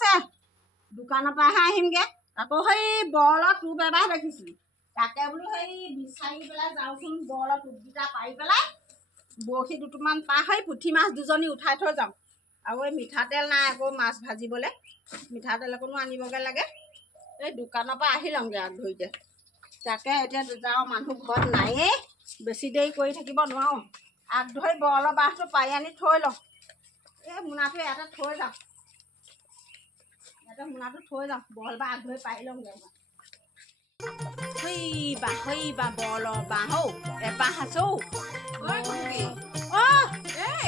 আছে দোকানৰ পৰাহে আহিমগৈ আকৌ সেই বৰলৰ টোপ এবাৰ দেখিছিলোঁ তাকে বোলো সেই বিচাৰি পেলাই যাওঁচোন বৰলৰ টোপকেইটা পাৰি পেলাই বৰশী দুটামান পাই হৈ পুঠি মাছ দুজনী উঠাই থৈ যাওঁ আৰু এই মিঠাতেল নাই আকৌ মাছ ভাজিবলৈ মিঠাতেল অকণো আনিবগৈ লাগে এই দোকানৰ পৰা আহি লওঁগৈ আগ ধৰিতে তাকে এতিয়া যাওঁ মানুহ ঘৰত নায়েই বেছি দেৰি কৰি থাকিব নোৱাৰোঁ আগ ধৰি বৰলৰ বাঁহটো পাৰি আনি থৈ লওঁ এই মোনাটো ইয়াতে থৈ যাওঁ ইয়াতে মোনাটো থৈ যাওঁ বৰল বাঁহ আগ ধৰি পাৰি লওঁগৈ সেই বাঁহ বৰলৰ বাঁহ এবাঁহ আছো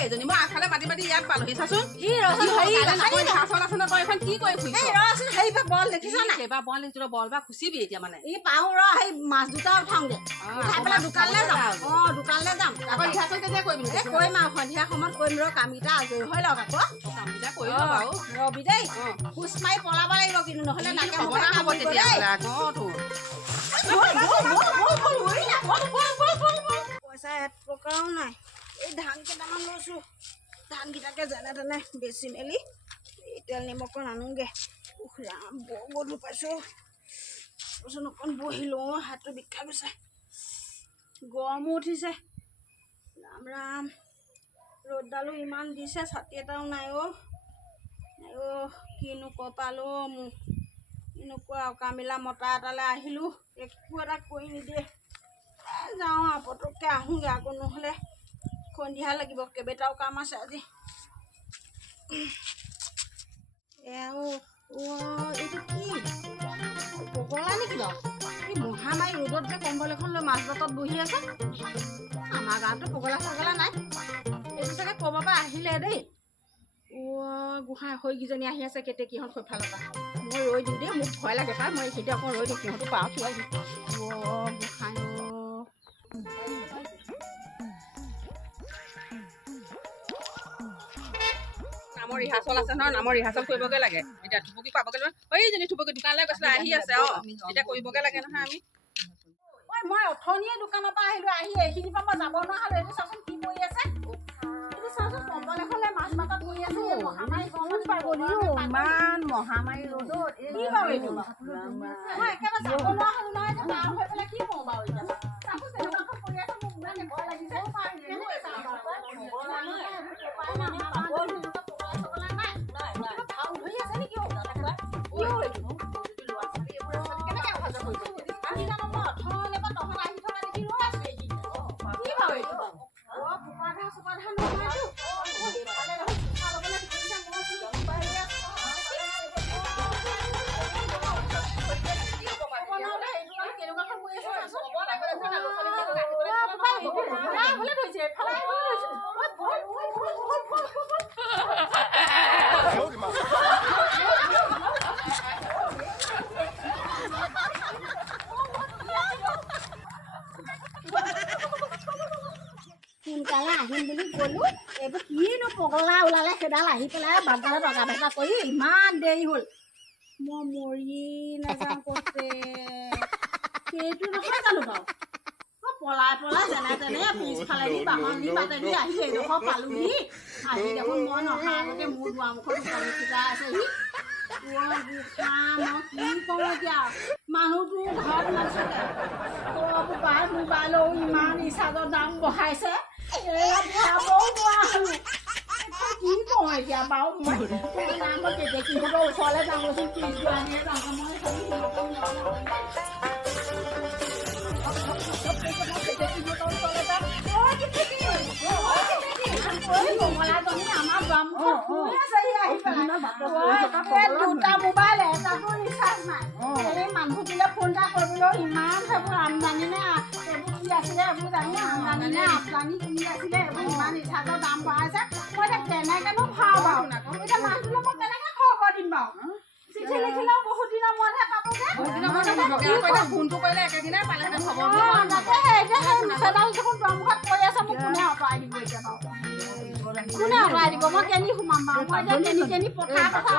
এজনী মই আগফালে মাতি মাতি ইয়াত পালোহি চাচোন বল দেখিছ নাই এইবাৰ বল দেখিছো বল বা খুচিবি এতিয়া মানে ই পাওঁ ৰ সেই মাছ দুটা উঠাওঁগে উঠাই পেলাই দোকানলৈ যাম দোকানলৈ যাম আকৌ ৰিহাৰ্চেল কেতিয়া কৰিবি কৰিম আৰু সন্ধিয়া সময়ত কৰিম ৰ কামকেইটা আজৰি হৈ লওক আকৌ কামকেইটা কৰি লওঁ বাৰু ৰবি দেই খোজ মাৰি পলাব লাগিব কিন্তু নহ'লে নাকে হ'ব তেতিয়াহ'লে পইচা এক টকাও নাই এই ধান কেইটামান লৈছোঁ ধানকেইটাকে যেনে তেনে বেচি মেলি এই তেল নিমখ আনোগৈ ৰাম বৰ গধুৰ পাইছোঁ তাৰপিছত অকণ বহি লওঁ হাতটো বিষাই গৈছে গৰমো উঠিছে ৰাম ৰাম ৰ'দডালো ইমান দিছে ছাতি এটাও নাই কিনো কপালো মোৰ এনেকুৱা কামিলা মতা এটালৈ আহিলোঁ একো এটা কৰি নিদিয়ে যাওঁ আৰু পটককৈ আহোঁগৈ আকৌ নহ'লে সন্ধিয়া লাগিব কেইবাটাও কাম আছে আজি এইটো কি পগলা নেকি বাৰু এই মহামাৰী ৰ'দত যে কম্বল এখন লৈ মাছ বাটত বহি আছে আমাৰ গাঁৱতো পগলা চগলা নাই এইটো চাগে ক'ৰবাৰ পৰা আহিলে দেই গোঁসাই হৈকেইজনী আহি আছে কেতেকীহঁত সেইফালৰ পৰা মই ৰৈ দিওঁ দেই মোক ভয় লাগে পাই মই সেইতিয়া অকণ ৰৈ দিওঁ সিহঁতো পাওঁ কিয় গোঁসাই নামৰ ৰিহাৰ্চেল আছে নহয় নামৰ ৰিহাৰ্চেল কৰিবগৈ লাগে এতিয়া থুপুকি পাবগৈ এইজনী থুপুকি দোকানলৈ গৈছিলে আহি আছে এতিয়া কৰিবগৈ লাগে নহয় আমি মই অথনিয়ে দোকানৰ পৰা আহিলোঁ আহি এইখিনি পৰা মই যাব নোৱাৰা হ'লোঁ এইটো চাচোন কি কৰি আছে এইটো চাচোন কম্বল এখনে মাছ মাছত কৰি আছে মহামাৰী গৰমত পাগলী ইমান মহামাৰী ৰ'দত কি বাৰু এইটো মই একেবাৰে যাব নোৱাৰা হ'লোঁ নহয় এতিয়া পাৰ হৈ পেলাই কি কওঁ বাৰু এতিয়া চাচোন তেনেকুৱাখন কৰি আছে মোৰ ইমান ভয় লাগিছে সোনকালে আহিম বুলি ক'লো এইবোৰ কিনো পগলা ওলালে সেইডাল আহি পেলাই বাজাৰত অগা ভেগা কৰি ইমান দেৰি হ'ল মই মৰি নাযাওঁ কৈছে সেইটো নহয় জানো বাৰু পলাই পলাই যেনে তেনে পিছফালেদি বাহনি বাটেদি আহি এইডোখৰ পালোহি আহি দেখোন মই নহাৰ আগতে মোৰ দুৱাৰমুখত দোকান চিকাই আছেহি মই কি কওঁ এতিয়া মানুহটো ঘৰত নাথাকে পাই মোবাইলৰ ইমান ৰিচাৰ্জৰ দাম বঢ়াইছে কি কওঁ এতিয়া বাৰু মই কেতেকীহঁতৰ ওচৰলৈ যাওঁচোন পিছজোৱানীয়ে যাওঁ কমলাজনী আমাৰ দুটা মোবাইল এটাতো ৰিচাৰ্জ নাই এই মানুহ দিলে ফোন এটা কৰিবলৈ ইমান সেইবোৰ আমদানি নে এইবোৰ কি আছিলে এইবোৰ জানি আমদানি নে আমদানি কি আছিলে এইবোৰ ইমান ৰিচাৰ্জৰ দাম বঢ়াইছে মই এতিয়া কেনেকেনো খাওঁ বাৰু এতিয়া মানুহটোলৈ মই কেনেকে খবৰ দিম বাৰু চিঠি লিখিলেও বহুত দিনৰ মূৰতহে পাবগৈ ফোনটো কৰিলে একেদিনাই পালেহেঁতেন খবৰ কোনে অঁতৰাই দিব মই কেনি সোমাম বাৰু মই এতিয়া কেনি পথাৰ কথা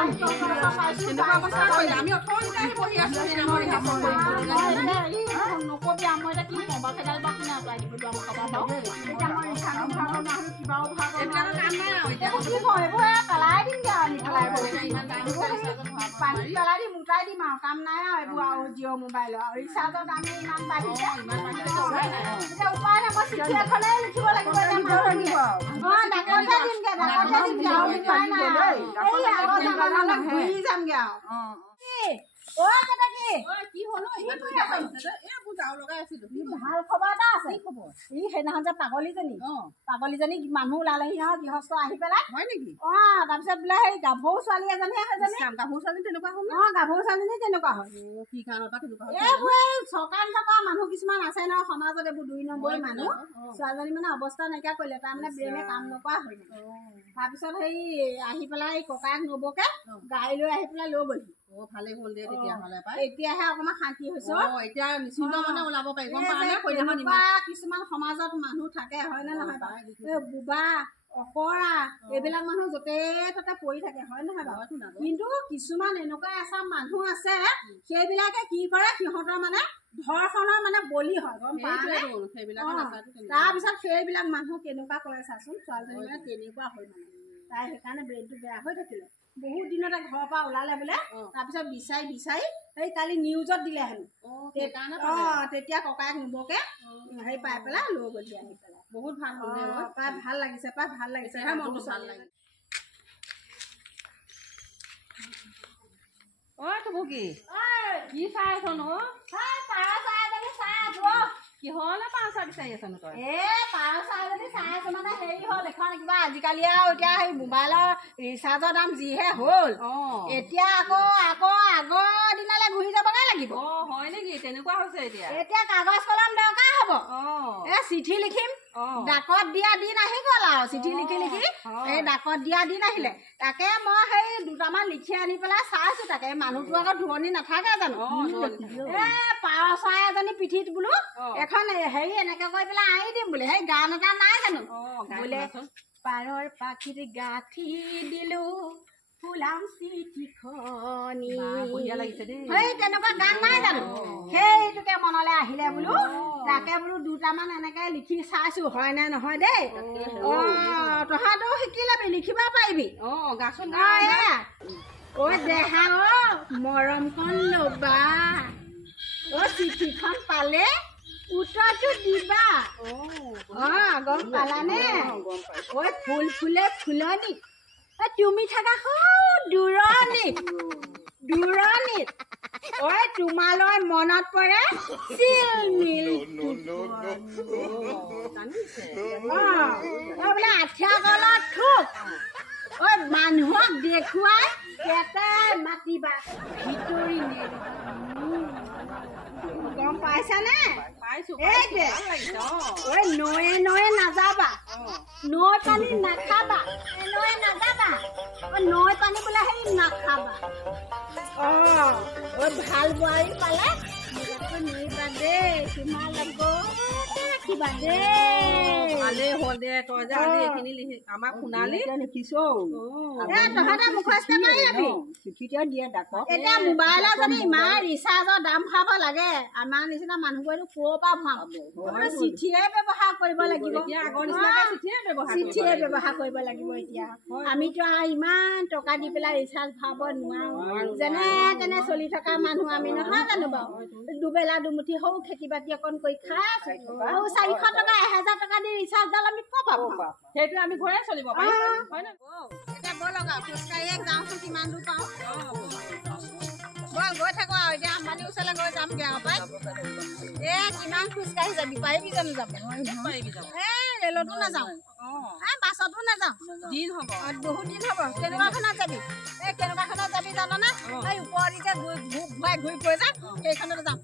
আমি অথনিতে বহি আছো নামৰ নকবি মই এতিয়া কি কওঁ বাৰু সেইডাল বাৰু কোনে অঁতৰাই দিব আমাৰ খবৰ বাৰু এতিয়া মই ৰিক্সাটো ভাগৰ নহ'লে কিবাও ভাগৰ এইবিলাকৰ কাম নাই আৰু এতিয়া কি কওঁ এইবোৰ পেলাই দিমগে আৰু আমি পেলাই পানী পেলাই দিম উঠাই দিম আৰু কাম নাই আৰু এইবোৰ আৰু জিঅ' মোবাইলৰ আৰু ৰিচাৰ্জৰ দামে ইমান বাঢ়িছে এতিয়া উপায় নাই মই চিঠি এখনে লিখিব লাগিব ডাকতে দিমগে আৰু উপায় নাই এই আগৰ জামানালৈ ঘূৰি যামগে আৰু কি হ'ল যাওঁ লগাই আছিলো ভাল খবৰ এটা আছে ই সেইদিনাখন যে পাগলীজনী মানুহ ওলালেহি নহয় গৃহস্থ আহি পেলাই হয় নেকি তাৰপিছত বোলে সেই গাভৰু ছোৱালী এজনীহে গাভৰু ছোৱালী তেনেকুৱা হ'ল গাভৰু ছোৱালীজনী তেনেকুৱা হ'ল কি কাৰণত তেনেকুৱা হ'ল এইবোৰ চৰকাৰী থকা মানুহ কিছুমান আছে নহয় সমাজত এইবোৰ 2 নম্বৰী মানুহ ছোৱালীজনী মানে অৱস্থা নাইকিয়া কৰিলে তাৰমানে ব্ৰেইনে কাম নকৰা হৈ গ'ল তাৰপিছত সেই আহি পেলাই ককায়েক নবৌকে গাড়ী লৈ আহি পেলাই লৈ গ'লহি ভালেই হ'ল দে তেতিয়াহ'লে এতিয়াহে অকণমান শান্তি হৈছে এতিয়া নিশ্চিন্ত মানে ওলাব পাৰিব কিছুমান সমাজত মানুহ থাকে হয় নে নহয় বুবা অকৰা এইবিলাক মানুহ য'তে ত'তে পৰি থাকে হয় নহয় বাৰু কিন্তু কিছুমান এনেকুৱা এচাম মানুহ আছে সেইবিলাকে কি কৰে সিহঁতৰ মানে ধৰ্ষণৰ মানে বলি হয় গম পায় তাৰপিছত সেইবিলাক মানুহ কেনেকুৱা কৰে চাচোন ছোৱালীজনী মানে তেনেকুৱা হয় মানে তাই সেইকাৰণে ব্ৰেইনটো বেয়া হৈ থাকিলে বহুত দিনতে ঘৰৰ পৰা ওলালে বোলে তাৰপিছত বিচাৰি সেই কালি নিউজত দিলে হেনো তেতিয়া ককায়েক নবৌকে হেৰি পাই পেলাই লৈ গ'লহি আহি পেলাই বহুত ভাল হ'ল পাই ভাল লাগিছে মনটো ভাল লাগিছে কি চাই আছ নো কিহলে পাৰ চাই বিচাৰি আছ নো তই পাৰ চাই চাই আছো মানে হেৰি হ'ল এখন কিবা আজিকালি আৰু এতিয়া সেই মোবাইলৰ ৰিচাৰ্জৰ দাম যিহে হ'ল এতিয়া আকৌ আগৰ দিনলৈ ঘূৰি যাবগে লাগিব হয় নেকি তেনেকুৱা হৈছে এতিয়া কাগজ কলম দৰকাৰ হ'ব চিঠি লিখিম ডাকত দিয়া দিন আহি গ'ল আৰু চিঠি লিখি এই ডাকত দিয়া দিন আহিলে তাকে মই সেই দুটামান লিখি আনি পেলাই চাইছো তাকে মানুহটো আকৌ ধুৱনি নাথাকে জানো পাৰ চৰাই এজনী পিঠিত বোলো এখন হেৰি এনেকে কৈ পেলাই আনি দিম বোলে সেই গান এটা নাই জানো বোলে পাৰৰ পাখিত গাঁঠি দিলো ফুলাম চিঠিখনি সেই তেনেকুৱা গান নাই জানো সেইটোকে মনলৈ আহিলে বোলো তাকে বোলো দুটামান এনেকে লিখি চাইছো হয় নে নহয় দেই তহঁতেও শিকি লবি লিখিব পাৰিবি দেহা মৰম কণ ল'বা চিঠিখন পালে উত্তৰটো দিবা গম পালানে ফুল ফুলে ফুলনি তুমি থাকা দূৰণিত তোমালৈ মনত পৰে বোলে আঠিয়া কলত থোক মানুহক দেখুৱাই কেটাই মাতিবা ভিতৰি গম পাইছানে নয়ে নাযাবা নৈ পানী নাখাবা নৈ পানী বোলে সেই নাখাবা ভাল বোৱাৰী পালে নিবা দেই তোমাৰ লগত ৰাখিবা দেই ভালেই হ'ল দে তই যে আজি এইখিনি আমাক শুনালি লিখিছো তহঁতে মুখস্থ কৰি যাবি চিঠিতে দিয়ে ডাকত এতিয়া মোবাইলত যদি ইমান ৰিচাৰ্জৰ দাম খাব লাগে আমাৰ নিচিনা মানুহবোৰেতো ক'ৰ পৰা ভৰাব চিঠিয়ে ব্যৱহাৰ কৰিব লাগিব চিঠিয়ে ব্যৱহাৰ কৰিব লাগিব এতিয়া আমিতো ইমান টকা দি পেলাই ৰিচাৰ্জ ভৰাব নোৱাৰো যেনে তেনে চলি থকা মানুহ আমি নহয় জানো বাৰু দুবেলা দুমুঠি সৰু খেতি বাতি অকণ কৰি খাই আছো আৰু 400 টকা 1000 টকা দি ৰিচাৰ্জডাল আমি ক'ৰ পৰা পাম সেইটো আমি ঘৰে চলিব পাৰিম হয় নে এতিয়া ব'লক খোজকাঢ়িয়ে যাওঁচোন কিমান দূৰ পাওঁ ব'ল গৈ থাকো আৰু এতিয়া আম্বানীৰ ওচৰলৈ গৈ যামগৈ আৰু পাই কিমান খোজকাঢ়ি যাবি পাৰিবি জানো যাব ৰেলতো নাযাওঁ বাছতো নাযাওঁ দিন হ'ব বহুত দিন হ'ব কেনেকুৱাখনত যাবি কেনেকুৱাখনত যাবি জাননে এই ওপৰতে যে ঘূৰি ফুৰে যে সেইখনতে যাম